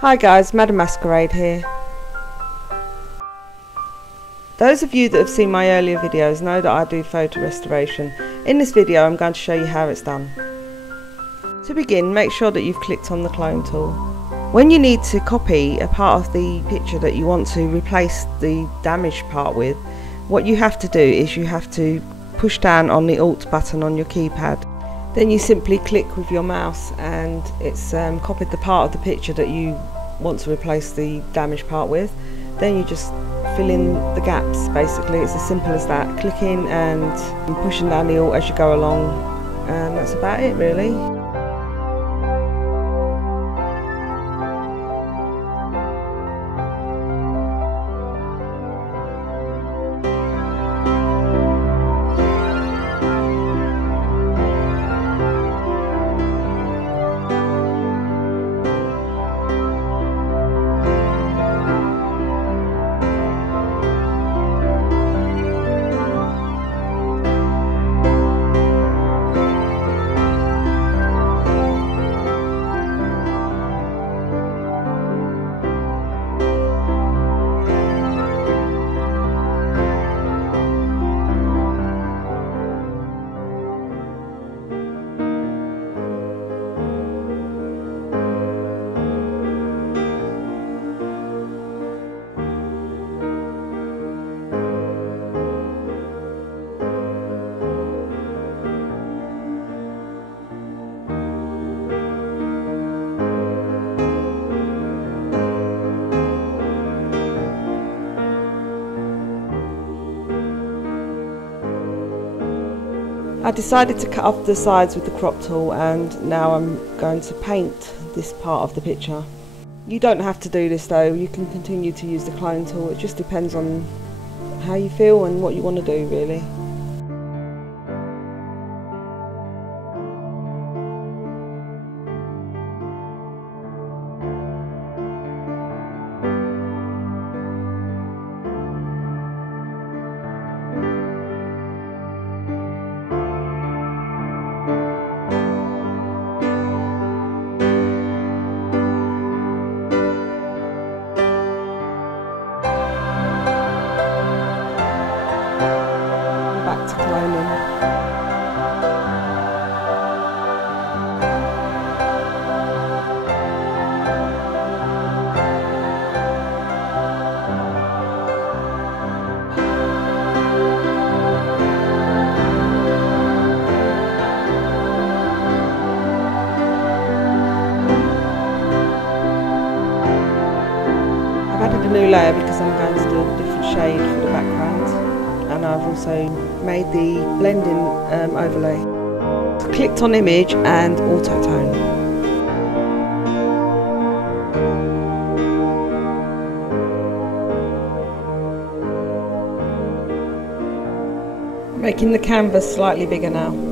Hi guys, Madam Masquerade here. Those of you that have seen my earlier videos know that I do photo restoration. In this video I'm going to show you how it's done. To begin, make sure that you've clicked on the clone tool. When you need to copy a part of the picture that you want to replace the damaged part with, what you have to do is you have to push down on the Alt button on your keypad. Then you simply click with your mouse and it's copied the part of the picture that you want to replace the damaged part with. Then you just fill in the gaps. Basically it's as simple as that, clicking and pushing down the Alt as you go along, and that's about it really. I decided to cut off the sides with the crop tool, and now I'm going to paint this part of the picture. You don't have to do this though, you can continue to use the clone tool, it just depends on how you feel and what you want to do really. Back to cloning. I've added a new layer because I'm going to do a different shade for the background, and I've also made the blending overlay. Clicked on image and auto tone. Making the canvas slightly bigger now.